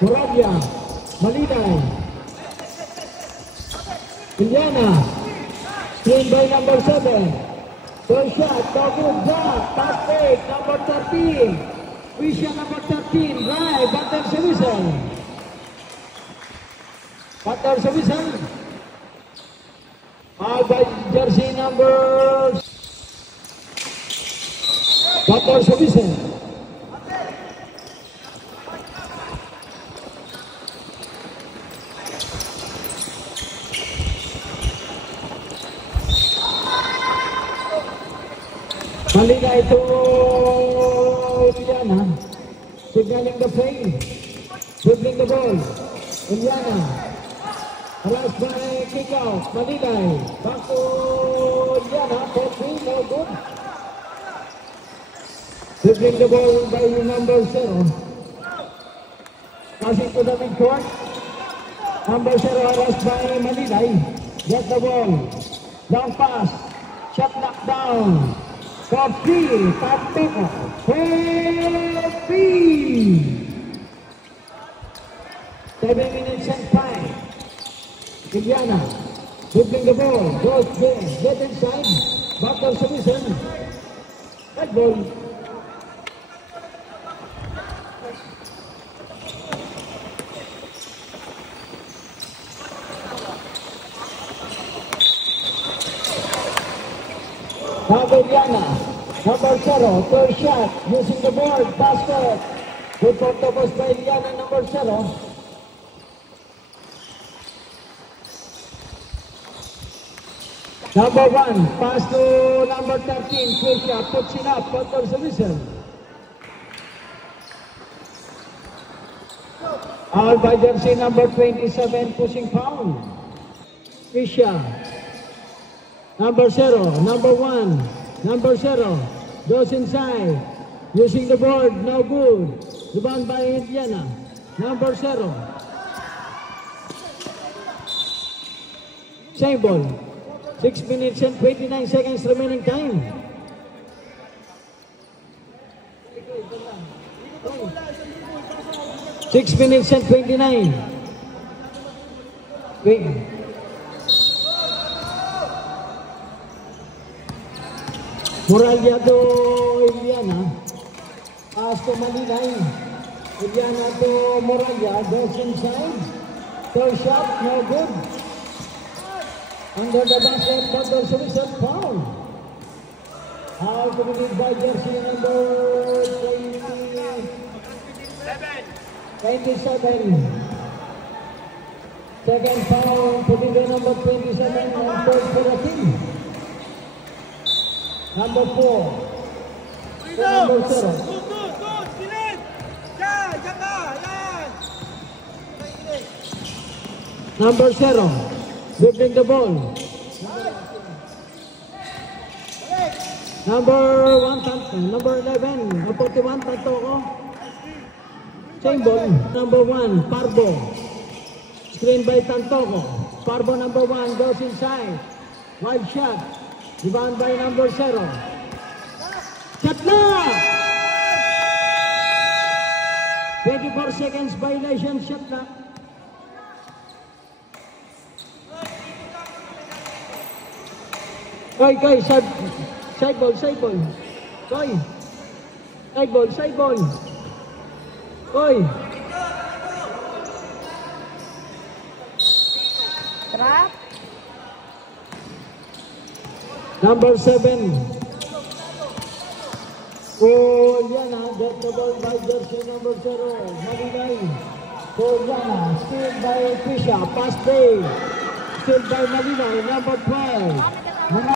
Moravia, Malinay, Indiana, screen by number 7. First shot, double block, pass fake, number 13. Vision number 13, right, Butter Servicen. Butter Servicen. By jersey number Butter Servicen. Malina ito Indiana, signaling the play, dribbling the ball. Indiana, harassed by kick out. Malina, back to Indiana, for 3, no good. Dribbling the ball by number 0. Passing to the midcourt. Number 0 harassed by Malina. Get the ball. Long pass. Shot knocked down. Coffee, Tapeko, Coffee. 7 minutes and 5. Indiana, dribbling the ball, goes there, get inside, Butter Servicen. That ball. Indiana, number 0, third shot, using the board, basket. Good for the post by Indiana, number 0. Number 1, pass to number 13, quick shot, puts it up, Butter Servicen. All by jersey number 27, pushing foul. Fisher. Number 0, number 1, number 0, goes inside, using the board, no good. Rebound by Indiana, number 0. Same ball, 6 minutes and 29 seconds remaining time. Six minutes and 29. Moravia to Indiana, pass to Malinay. Indiana to Moravia, goes inside. Third shot, no good. Under the basket, Butter Servicen, foul. Foul committed by jersey number 27. Second foul, putting the number 27 and third for the team. Number 4. Number 0. Number 0. Dribbling the ball. Number 1, number 11. 41, Tantoko. Same ball. Number 1, Parbo. Screen by Tantoko. Parbo number 1 goes inside. Wide shot. Rebound by number 0. Shot na! 24 seconds violation, shot na. Koy, side ball. Koy. Side ball. Koy. Trap. Number 7. Indiana, get the ball by jersey number 0. Malinay. Indiana, steal by Fisher, pass play. Steal by Malinay, number 12.